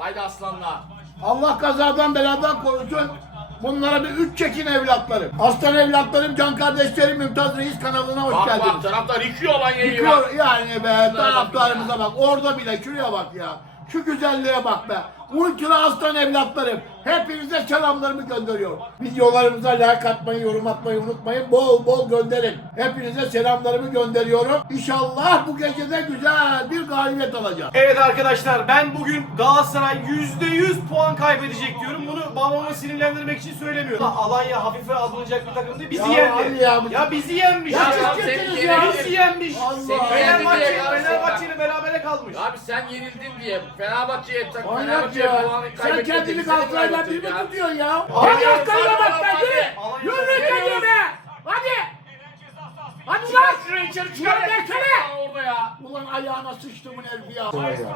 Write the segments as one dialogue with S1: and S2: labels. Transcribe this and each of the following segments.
S1: Haydi aslanlar.
S2: Allah kazadan beladan korusun. Bunlara bir üç çekin evlatlarım. Aslan evlatlarım, can kardeşlerim Mümtaz Reis kanalına hoş
S1: Bak bak
S2: geldiniz.
S1: taraftar yıkıyor lan yayı bak.
S2: Yıkıyor yani be
S1: bak
S2: taraftarımıza bak. Orada bile şuraya bak ya. Şu güzelliğe bak be. Ultra aslan evlatlarım. Hepinize selamlarımı gönderiyorum. Videolarımıza like atmayı, yorum atmayı unutmayın. Bol bol gönderin. Hepinize selamlarımı gönderiyorum. İnşallah bu gece de güzel bir galibiyet alacağız.
S3: Evet arkadaşlar ben bugün Galatasaray %100 puan kaybedecek diyorum. Bunu babamı sinirlendirmek için söylemiyorum. Alanya hafife alınacak bir takım değil. Bizi
S2: Ya
S3: yendi.
S2: hadi ya.
S3: Ya, bizi yenmiş.
S2: Ya
S3: Ya,
S2: siz kimsiniz
S1: seni
S2: ya?
S1: yenebilir.
S3: bizi yenmiş.
S2: Allah.
S3: Fenerbahçe,
S1: diye ya.
S3: Fenerbahçe ile berabere kalmış.
S1: Abi sen yenildin diye Fenerbahçe'ye tak
S2: Manyak
S1: Fenerbahçe'ye
S2: ya.
S1: puanı
S2: Sen kendini
S1: Seni kaybettin
S2: bir mi
S1: ya.
S2: tutuyorsun ya? Aslanına
S1: hadi,
S2: bak
S1: hadi.
S2: yürü. Yürü kendine. Hadi. Hadi lan.
S1: şurayı içeri
S2: Ulan
S1: çıkar.
S2: versene.
S1: Aa, Orada ya.
S2: Ulan ayağına sıçtımın herifi ya.
S4: Maestro.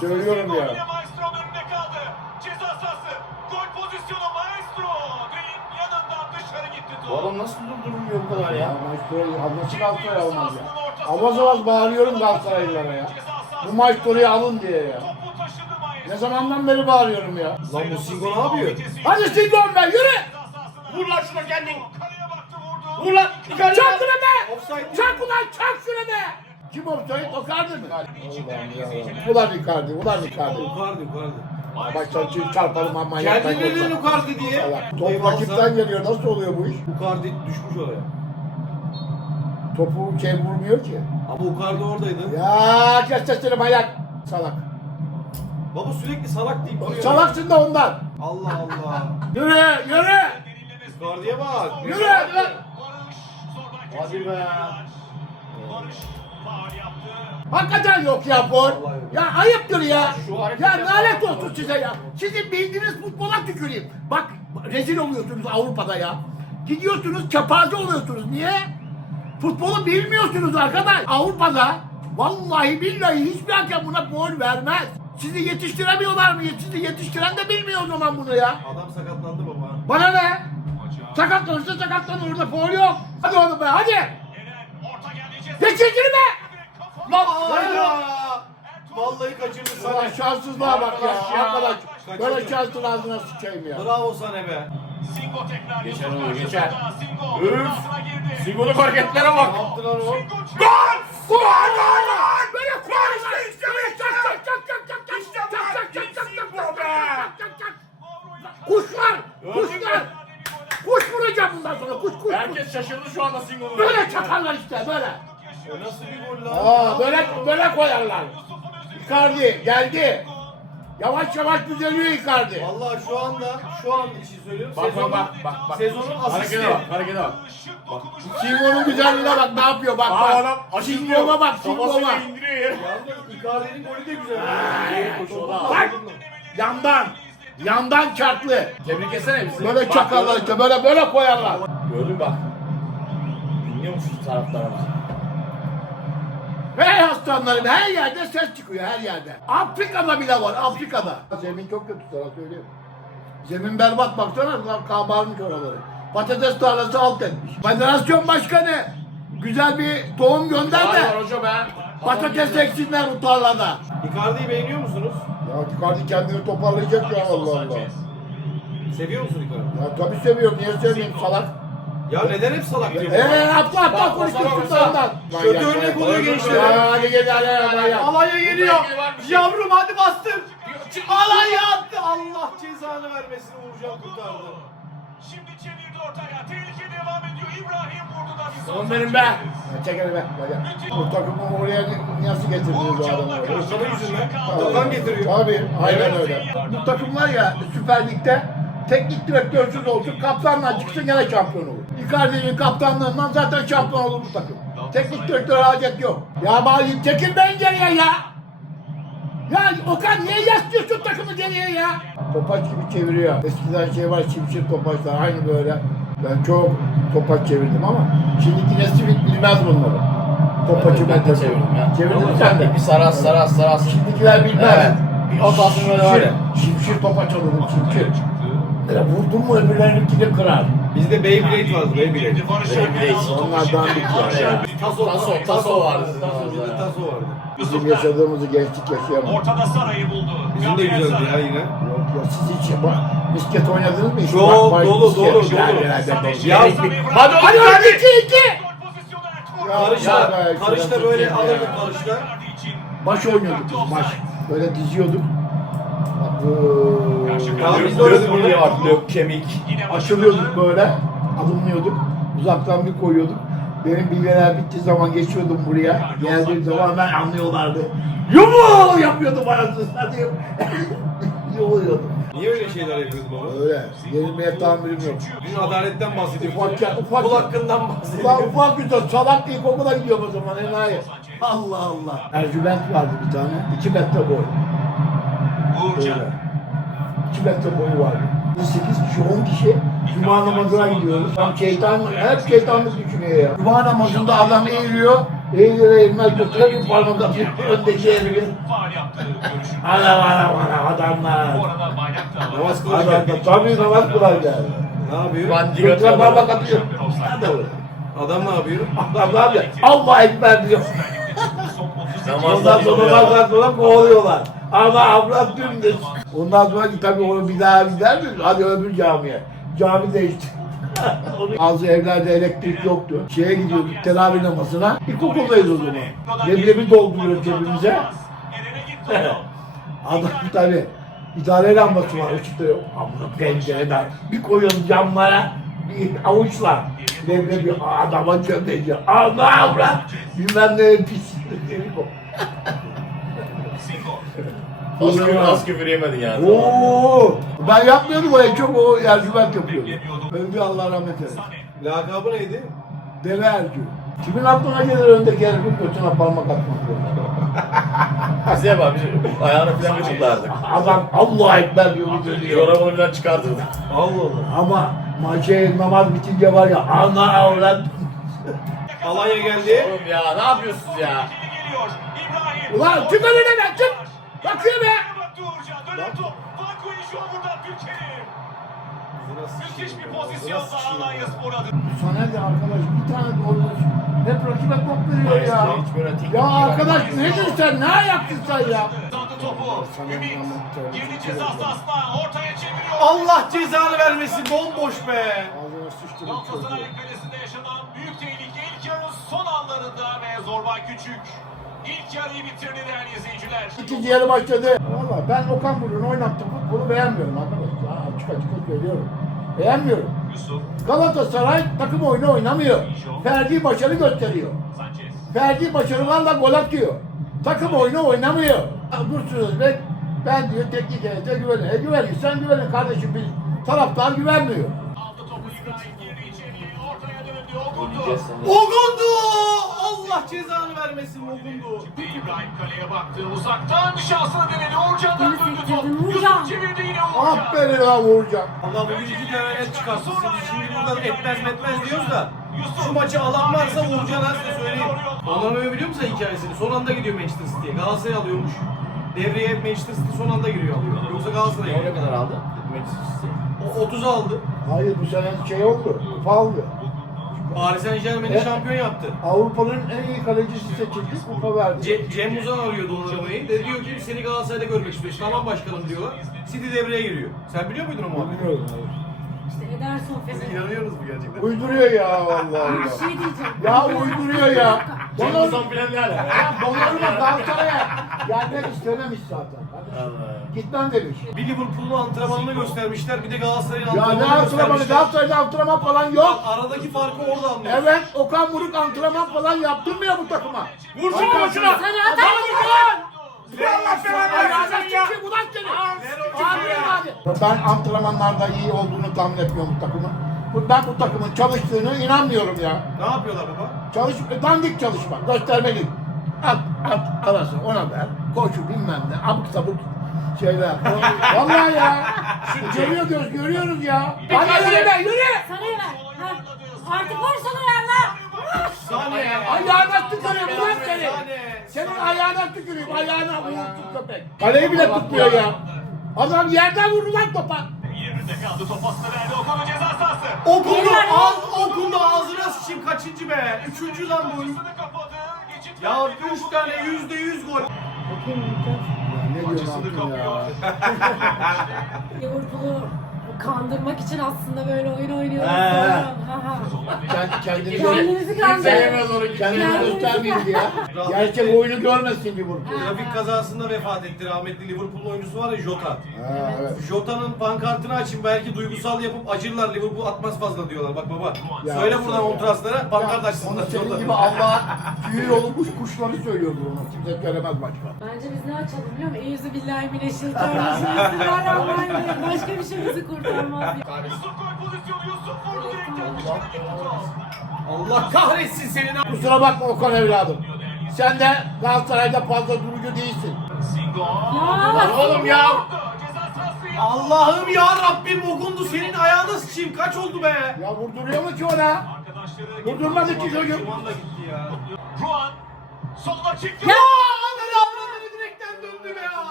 S2: Söylüyorum ya.
S4: Maestro'nun önünde kaldı. Ceza sahası. Gol pozisyonu Maestro. Direğin yanından dışarı gitti.
S1: Bu adam nasıl durdurulmuyor bu kadar
S2: Ya? Maestro'yu nasıl Galatasaray almaz ya? Avaz avaz bağırıyorum Galatasaraylılara ya. Bu Maestro'yu alın diye ya. Ne zamandan beri bağırıyorum ya.
S3: Lan bu Singo ne yapıyor?
S2: Hadi Singon be yürü.
S1: Vur lan şuna kendin.
S4: Kaleye baktı vurdu.
S1: Vur lan. Icardi
S2: Çak şunu be. Çak ulan çak şunu be. Kim offside? Okardı mı? Ulan Icardi, ulan Icardi.
S3: Yukarıdı yukarıdı.
S2: Bak sen çarpalım ama
S3: Kendilerinin yukarıdı diye.
S2: Top rakipten geliyor. Nasıl oluyor bu iş?
S3: Yukarıdı düşmüş oraya.
S2: Topu şey vurmuyor ki.
S3: Ama yukarıda oradaydı.
S2: Ya kes sesini manyak. Salak.
S3: Baba sürekli salak deyip duruyor.
S2: Salaksın da ondan.
S3: Allah Allah.
S2: Yürü yürü.
S3: Yukarıya bak.
S2: Yürü hadi lan.
S1: Hadi be.
S4: Barış faul yaptı.
S2: Hakikaten yok ya
S3: yok.
S2: Ya ayıptır ya. Ya lanet olsun size ya. Sizin bildiğiniz futbola tüküreyim. Bak rezil oluyorsunuz Avrupa'da ya. Gidiyorsunuz kepaze oluyorsunuz. Niye? Futbolu bilmiyorsunuz arkadaş. Avrupa'da vallahi billahi hiçbir hakem buna gol vermez. Sizi yetiştiremiyorlar mı? Sizi yetiştiren de bilmiyor o zaman bunu ya.
S3: Adam sakatlandı baba.
S2: Bana ne? Sakatlanırsa sakatlanır orada foul yok. Hadi oğlum be hadi. Be.
S1: Lan
S3: Hayda. Vallahi kaçırdı
S2: Ulan
S3: sana.
S2: şanssızlığa bak ya.
S1: Arkadaş ya.
S2: Arkadaş. Böyle
S3: Kaçırdı.
S2: şansın ağzına sıçayım ya.
S3: Bravo sana be.
S4: Singo tekrar
S1: Geçer
S4: Yusuf
S1: onu,
S4: karşısında.
S1: geçer.
S4: Singo
S1: Üf.
S4: ortasına girdi.
S1: Singo'nun hareketlere bak.
S3: Ne yaptı lan o?
S4: Singo.
S2: Gol! Gol! Gol! Böyle Kuşlar! Kuşlar! Kuş vuracağım bundan sonra kuş kuş kuş.
S1: Herkes şaşırdı şu anda Singo'nun.
S2: Böyle çakarlar işte böyle.
S3: O nasıl bir gol lan?
S2: Aa böyle böyle koyarlar. Icardi geldi. Yavaş yavaş düzeliyor Icardi.
S3: Vallahi şu anda şu an için söylüyorum.
S1: Bak
S3: sezonun,
S1: bak bak bak. bak.
S3: Sezonun asisti.
S1: Harekete bak harekete bak.
S4: Dokunuşlar.
S2: Singo'nun güzelliğine bak ne yapıyor bak
S1: Aa
S2: bak.
S1: adam aşırıyor.
S2: Singo'ma bak
S1: yere.
S3: Yalnız Icardi'nin golü de güzel.
S1: Ay.
S2: Bak yandan. Yandan çarklı.
S1: Tebrik etsene bizi.
S2: Böyle çakarlar işte böyle böyle koyarlar.
S1: Gördün bak. Dinliyor musun taraftarımızı?
S2: Hey aslanlarım her yerde ses çıkıyor her yerde. Afrika'da bile var Afrika'da. Zemin çok kötü sana söyleyeyim. Zemin berbat baksana kabarmış oraları. Patates tarlası alt etmiş. Federasyon başkanı güzel bir tohum gönder
S1: Var
S2: de
S1: var hoca ben.
S2: patates eksinler bu tarlada.
S3: Icardi'yi beğeniyor musunuz?
S2: Ya Icardi kendini toparlayacak ya Allah Allah.
S3: Seviyor musun Icardi?
S2: Ya tabii seviyorum niye sevmeyeyim salak.
S3: Ya neden hep salak diyor?
S2: Eee atla atla
S1: Bak,
S2: konuşuyorsun ondan.
S3: Kötü örnek oluyor gençlere.
S2: Hadi gel hadi hadi.
S3: Alanya geliyor. Yavrum hadi bastır. Alanya attı. Allah cezanı vermesin Uğurcan kurtardı.
S4: Şimdi çevirdi ortaya. Devam ediyor. İbrahim vurdu da bir
S1: Son benim be.
S2: Ya Çekil be. Hadi. Bu takımı oraya nasıl getirdiniz bu adamı?
S3: Okan'ın yüzünden. Okan getiriyor.
S2: Tabii, aynen öyle. Bu takım var ya Süper Lig'de teknik direktörsüz olsun, kaptanla çıksın gene şampiyon olur. Icardi'nin kaptanlığından zaten şampiyon olur bu takım. Teknik direktör hacet yok. Ya bari çekilmeyin geriye ya. Ya Okan niye yaslıyorsun takımı geriye ya? Topaç gibi çeviriyor. Eskiden şey var çimşir topaçlar aynı böyle. Ben çok topaç çevirdim ama şimdiki nesil bilmez bunları. Topaçı
S1: Ben de çevirdim ya.
S2: Çevirdin mi sen de?
S1: Bir saras saras saras.
S2: Şimdikiler bilmez.
S1: Evet. Bir ot altın böyle var ya.
S2: Şimşir topaç alırım şimşir. Böyle vurdun mu öbürlerininki de kırar.
S3: Bizde Beyblade vardı Beyblade.
S2: Onlar dandik ya.
S3: Taso,
S1: Taso, taso vardı.
S3: Taso, bizde taso vardı.
S2: Bizim yaşadığımızı gençlik yaşayamaz.
S4: Ortada Saray'ı buldu.
S3: Bizim de güzeldi ya yine.
S2: Yok ya siz hiç bak, misket oynadınız mı?
S3: Çok,
S2: Bak,
S3: dolu,
S2: misket.
S3: dolu, dolu.
S2: gel, dolu.
S3: Ya,
S2: Hadi hadi hadi iki iki. Ya, be,
S3: böyle
S2: ya.
S3: alırdık karışla.
S2: Baş oynuyorduk biz baş. Böyle diziyorduk. Bu-
S3: Ya biz de
S1: Göz bak, lök, kemik.
S2: Açılıyorduk böyle, adımlıyorduk. Uzaktan bir koyuyorduk. Benim bilgiler bittiği zaman geçiyordum buraya. Geldiğim zaman hemen anlıyorlardı. Yumul yapıyordum arasını satayım. Yumuluyordum.
S3: Niye öyle şeyler yapıyordun baba?
S2: Öyle. Yenilmeye tahammülüm yok.
S3: Bugün adaletten bahsediyoruz.
S2: Ufakken, ufakken.
S3: Kul hakkından bahsediyoruz.
S2: Ulan ufak de salak ilkokula gidiyorum o zaman enayi. Allah Allah. Ercüment vardı bir tane. 2 metre boy.
S4: Uğurcan.
S2: Böyle. 2 metre boyu vardı. Biz 8 kişi, 10 kişi Cuma namazına gidiyoruz. Tam şeytan, hep şeytanlık düşünüyor ya. Cuma namazında adam eğiliyor. Eğilir eğilmez götüre bir parmak atıyor. Öndeki
S4: görüşüm.
S2: Anam anam anam adamlar.
S3: Namaz kılarken.
S2: Adamlar tabii namaz kılarlar.
S3: Ne yapıyor?
S2: Götüre parmak atıyor.
S3: Adam ne yapıyor?
S2: Adamlar da Allah ekber diyor.
S4: Son 30
S2: Ondan
S1: Namazda
S2: sonra namazdan sonra kovalıyorlar. Ama avrat dümdüz. Ondan sonra tabii onu bir daha gider mi? Hadi öbür camiye. Cami değişti. Bazı evlerde elektrik yoktu. Şeye gidiyorduk teravih namazına. İlkokuldayız o zaman. Leblebi dolduruyor cebimize. Adam tabii idare lambası var ışıkta yok. Amına pencereden bir koyuyoruz camlara bir avuçla. Leblebi adama çömleci. Allah avrat. Bilmem ne pis.
S1: Az küfür, az küfür yemedin yani.
S2: Oo, ben yapmıyordum o en çok o Ercüment yapıyordu. Öldü Allah rahmet eylesin.
S3: Lakabı neydi?
S2: Deve Ercü. Kimin aklına gelir öndeki herifin götüne parmak atmak
S1: Bize bak, biz ayağını falan gıcıklardık.
S2: Adam Allah Ekber diyor bir dönüyor.
S1: Çorabını falan çıkartırdık.
S3: Allah Allah.
S2: Ama maçı namaz bitince var ya ana avrat.
S3: Alanya geldi.
S1: Oğlum ya ne yapıyorsunuz ya?
S4: İkili geliyor. İbrahim.
S2: Ulan çık önüne be çık. Bakıyor be.
S4: Dönen top. Vanko'yu şu buradan Türkiye'nin. Müthiş bir pozisyonla Alanya Spor adı.
S2: Sana de arkadaş bir tane doğru hep rakibe top veriyor ya. Ya arkadaş nedir sen? Ne ayaksın sen ya?
S4: Topu. Ümit. Girdi ceza sahasına. Ortaya çeviriyor.
S3: Allah cezanı vermesin bomboş be.
S4: Galatasaray kalesinde yaşanan büyük tehlike ilk yarının son anlarında ve Zorbay Küçük ilk yarıyı bitirdi değerli izleyiciler.
S2: İkinci yarı başladı. Valla ben Okan Buruk'un oynattığı futbolu beğenmiyorum arkadaşlar. Ha, Açık açık söylüyorum. Beğenmiyorum.
S4: Yusuf
S2: Galatasaray takım oyunu oynamıyor. Ferdi başarı gösteriyor.
S4: Sanchez.
S2: Ferdi başarılarla gol atıyor. Takım oyunu oynamıyor. Dursun Özbek ben diyor teknik heyete güvenin. E güvenin sen güvenin kardeşim biz taraftar güvenmiyor.
S4: Aldı topu İbrahim girdi içeriye. Ortaya döndü.
S1: Seni.
S3: Ogundu! Allah cezanı vermesin Ogundu.
S4: İbrahim kaleye baktı. Uzaktan şansını denedi. Uğurcan'dan döndü top. Yusuf çevirdi yine Uğurcan.
S2: Aferin lan Uğurcan.
S3: Allah bugün iki çıkarttı. Siz Şimdi buradan etmez metmez diyoruz da. Şu maçı alan varsa Uğurcan ha size söyleyeyim. Öyle biliyor musun hikayesini? Son anda gidiyor Manchester City'ye. Galatasaray alıyormuş. Devreye Manchester City son anda giriyor alıyor. Yoksa Galatasaray
S1: Ne kadar aldı? Manchester
S3: O 30'u aldı.
S2: Hayır bu sene şey oldu. Kupa aldı.
S3: Paris Saint Germain'i
S2: Evet.
S3: şampiyon yaptı.
S2: Avrupa'nın en iyi kalecisi seçildi. Kupa verdi.
S3: Ce- Cem Uzan arıyor Donnarumma'yı. De diyor ki seni Galatasaray'da görmek istiyoruz. Tamam başkanım diyorlar. City devreye giriyor. Sen biliyor muydun o muhabbeti?
S2: Bilmiyorum.
S5: İşte Ederson falan.
S3: İnanıyoruz mu gerçekten?
S2: Uyduruyor ya vallahi
S5: Bir
S2: ya.
S5: şey diyeceğim.
S2: Ya uyduruyor ya.
S1: Falan ne ala?
S2: ya Donnarumma Galatasaray'a gelmek istememiş zaten.
S1: Allah.
S2: Gitmem demiş.
S3: Bir Liverpool'un antrenmanını göstermişler. Bir de Galatasaray'ın
S2: Ya ne
S3: antrenmanını
S2: antrenmanı?
S3: göstermişler.
S2: Galatasaray'da antrenman falan yok.
S3: Aradaki farkı orada anlıyorsun.
S2: Evet, Okan Buruk antrenman falan yaptırmıyor bu takıma. Okan-
S3: başına.
S5: Sana atar mısın?
S3: Allah belanı versin ya.
S2: seni. Abi, abi. Ben antrenmanlarda iyi olduğunu tahmin etmiyorum bu takımın. Bu- Ben bu takımın çalıştığını inanmıyorum ya.
S3: Ne yapıyorlar baba?
S2: Çalış, dandik çalışma, göstermeli. At, at, arasın, ona ver. Koşu bilmem ne, abuk sabuk şeyler. Vallahi ya. Görüyor göz, görüyoruz ya. Hadi yürü be, yürü.
S5: Sana ver. Ha. Artık vur sana yerler.
S3: Saniye.
S2: Ayağına tükürüyor, bırak seni. Senin ayağına tükürüyor, ayağına vurursun köpek. Kaleyi bile tutmuyor ya. Adam yerden vurdu lan topa.
S4: Devrinde kaldı top pasını verdi. Okan'ın ceza sahası.
S3: Okundu ağz, okundu ağzına sıçayım kaçıncı be? Üçüncü lan bu. Ya üç tane yüzde yüz gol.
S2: Ne diyorsun
S4: Açısını
S2: Altun ya?
S4: kapıyor.
S5: Liverpool'u kandırmak için aslında böyle oyun oynuyoruz.
S2: He.
S5: Ha, ha.
S2: Kend, kendini
S5: Kendinizi kandırın.
S2: Kendini göstermeyin diye. Gerçek oyunu görmesin Liverpool.
S3: Trafik kazasında vefat etti rahmetli Liverpool oyuncusu var ya Jota.
S2: Ha, evet.
S3: Jota'nın pankartını açayım belki duygusal yapıp acırlar Liverpool atmaz fazla diyorlar bak baba.
S2: Ya,
S3: Söyle buradan
S2: ya.
S3: ultraslara pankart
S2: Onu
S3: açsınlar
S2: senin gibi Allah'a tüyü olmuş kuşları söylüyordur onu. Kimse söylemez başka.
S5: Bence biz ne açalım biliyor musun? Eyyüzü billahi mineşşeytanirracim. Bismillahirrahmanirrahim. Başka bir şey bizi kurtarmaz.
S4: Yusuf gol pozisyonu. Yusuf vurdu direkten dışarı gitti top.
S3: Allah kahretsin seni.
S2: Kusura bakma Okan evladım. Sen de Galatasaray'da fazla durucu değilsin.
S5: Ya.
S2: Oğlum ya.
S3: Allah'ım ya Rabbim okundu senin ayağına sıçayım kaç oldu be?
S2: Ya vurduruyor mu ki ona? Vurdurmadı ki çocuk.
S3: Duman da gitti ya.
S4: Ruan. Solda çıktı.
S3: Ya ananı avradını direkten döndü be ya.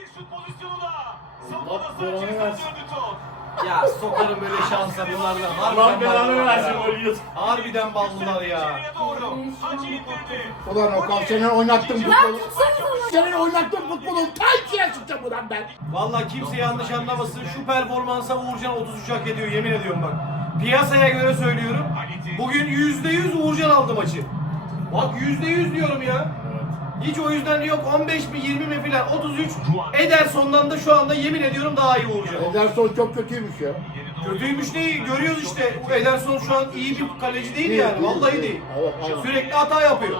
S4: Bir şut pozisyonu da.
S2: Allah
S4: Savunmada
S2: belanı versin.
S3: Ya sokarım böyle şansa bunlardan. Harbiden ballılar ya. Harbiden ballılar ya.
S2: Ulan Okan senin oynattığın
S5: Ya
S2: futbolu. Senin oynattığın futbolun taşıya sıçacağım ulan ben.
S3: Vallahi kimse yanlış anlamasın. Şu performansa Uğurcan 33 hak ediyor yemin ediyorum bak. Piyasaya göre söylüyorum. Bugün %100 Uğurcan aldı maçı. Bak %100 diyorum ya. Hiç o yüzden yok 15 mi 20 mi filan 33. Ederson'dan da şu anda yemin ediyorum daha iyi Uğurcan.
S2: Ederson çok kötüymüş ya.
S3: Kötüymüş değil görüyoruz işte. Ederson şu an iyi bir kaleci değil yani. Vallahi değil.
S2: Evet, aynen.
S3: Sürekli hata yapıyor.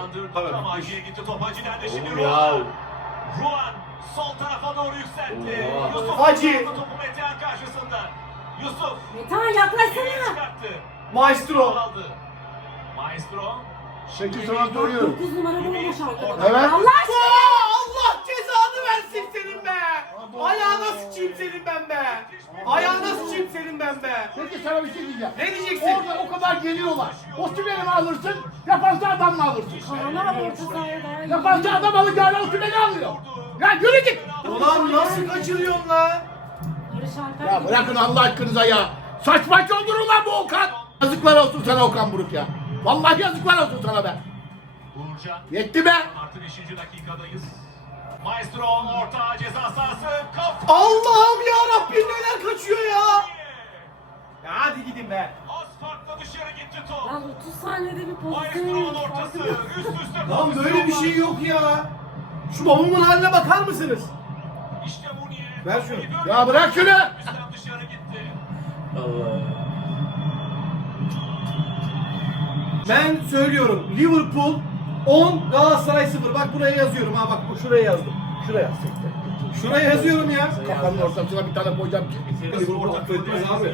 S4: Hacı'ya gitti top. Hacı'den de şimdi Ruan.
S1: ya.
S4: Ruan sol tarafa doğru yükseltti. Yusuf
S3: Hacı.
S4: topu Metehan karşısında. Yusuf
S5: Metehan yaklaşsana.
S4: çıkarttı.
S3: Maestro.
S4: Aldı. Maestro.
S2: Peki sana soruyorum.
S5: 9 numara bulmuş arkadaşlar.
S2: Evet.
S5: Allah aşkına.
S3: Allah cezanı versin senin be. Ayağına sıçayım senin ben be. Ayağına sıçayım senin ben be.
S2: Peki sana bir şey diyeceğim.
S3: Ne diyeceksin?
S2: Orada o kadar geliyorlar. Osimhen'i mi alırsın, yapansı adam mı alırsın?
S5: Kaan'a orta sahaya daha iyi.
S2: Yapansı adam alacağına Osimhen'i alıyor. Ya yürü git.
S3: Ulan nasıl kaçırıyorsun lan?
S5: Barış Alper
S2: Ya bırakın Allah aşkınıza ya. Saçma çoldurun lan bu Okan. Yazıklar olsun sana Okan Buruk ya. Vallahi yazıklar olsun sana be.
S4: Uğurcan.
S2: Yetti be.
S4: Artı 5. dakikadayız. Maestro orta ceza sahası. Kaptı.
S3: Allah'ım ya Rabbim neler kaçıyor ya. Ya hadi gidin be.
S4: Az farkla dışarı gitti top.
S5: Lan 30 saniyede bir pozisyon.
S4: Maestro'nun ortası. Üst üste
S3: Lan böyle bir şey yok ya. Şu babamın haline bakar mısınız?
S4: İşte Munier.
S3: Ver şunu.
S2: Ya bırak şunu.
S4: Üstten dışarı gitti.
S1: Allah.
S3: Ben söylüyorum Liverpool 10 Galatasaray 0. Bak buraya yazıyorum ha bak bu şuraya yazdım. Şuraya. Şuraya yazıyorum ya.
S2: Kafanın ortasına bir tane koyacağım ki.
S3: Liverpool affetmez abi.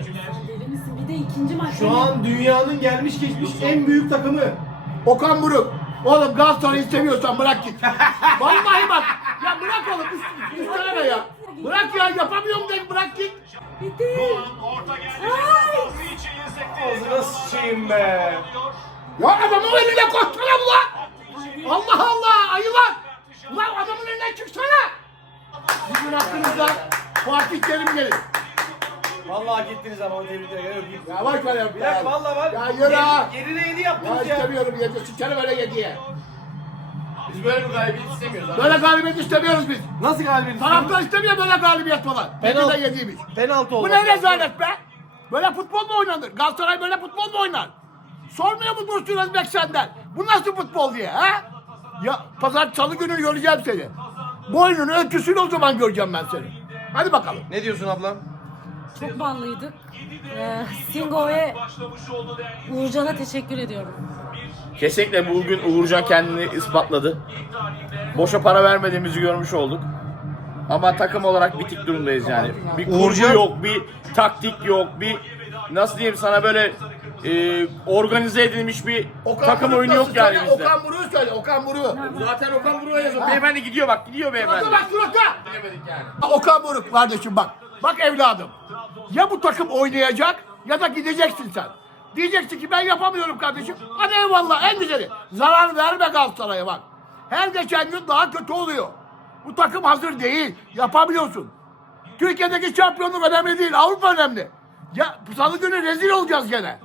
S5: Deli misin? Bir de ikinci maç.
S3: Şu an dünyanın gelmiş geçmiş en büyük takımı.
S2: Okan Buruk. Oğlum Galatasaray'ı seviyorsan bırak git. Vallahi bak. Ya bırak oğlum. Üsteleme ya. Bırak ya yapamıyorum de bırak git.
S5: Bitti.
S4: Orta geldi. Sekti.
S3: Ağzına sıçayım be.
S2: Ya adamın eline koşsana ulan. Allah Allah ayılar. Ulan adamın eline çıksana. Bugün hakkınızda Fatih Terim gelir.
S3: Vallahi gittiniz ama o tebrikler ederim.
S2: Ya var şöyle
S3: Bir dakika vallahi var.
S2: Ya yürü ha.
S3: Yerine yedi
S2: Ya
S3: yaptınız ya.
S2: istemiyorum yedi. Sıçarı böyle yediye.
S1: Biz böyle bir galibiyet istemiyoruz abi.
S2: Böyle galibiyet istemiyoruz biz.
S3: Nasıl galibiyet?
S2: Taraftar istemiyor böyle galibiyet falan.
S3: Penaltı.
S2: Yedi de yediymiş.
S3: Penaltı
S2: Bu
S3: oldu.
S2: ne rezalet be? Böyle futbol mu oynanır? Galatasaray böyle futbol mu oynar? Sormuyor mu Dursun Özbek senden? Bu nasıl futbol diye ha? Ya pazar salı günü göreceğim seni. Boynun ölçüsünü o zaman göreceğim ben seni. Hadi bakalım.
S3: Ne diyorsun ablam?
S5: Çok ballıydık. Ee, Singo ve Uğurcan'a teşekkür ediyorum.
S1: Kesinlikle bugün Uğurcan kendini ispatladı. Boşa para vermediğimizi görmüş olduk. Ama takım olarak bitik durumdayız yani. Bir kurgu
S3: Uğurcan-
S1: yok, bir taktik yok, bir nasıl diyeyim sana böyle e, organize edilmiş bir takım
S2: Buruk
S1: oyunu yok
S2: nasıl
S1: yani
S2: söyle?
S1: bizde.
S2: Okan Buruk'u söyle. Okan Buruk'u.
S1: Zaten Okan Buruk'a yazıyor. Beyefendi gidiyor bak, gidiyor beyefendi.
S2: Surata bak surata. Okan Buruk kardeşim bak. Bak evladım. Ya bu takım oynayacak ya da gideceksin sen. Diyeceksin ki ben yapamıyorum kardeşim. Hadi eyvallah en güzeli. Zarar verme Galatasaray'a bak. Her geçen gün daha kötü oluyor. Bu takım hazır değil. Yapamıyorsun. Türkiye'deki şampiyonluk önemli değil. Avrupa önemli. Ya salı günü rezil olacağız gene.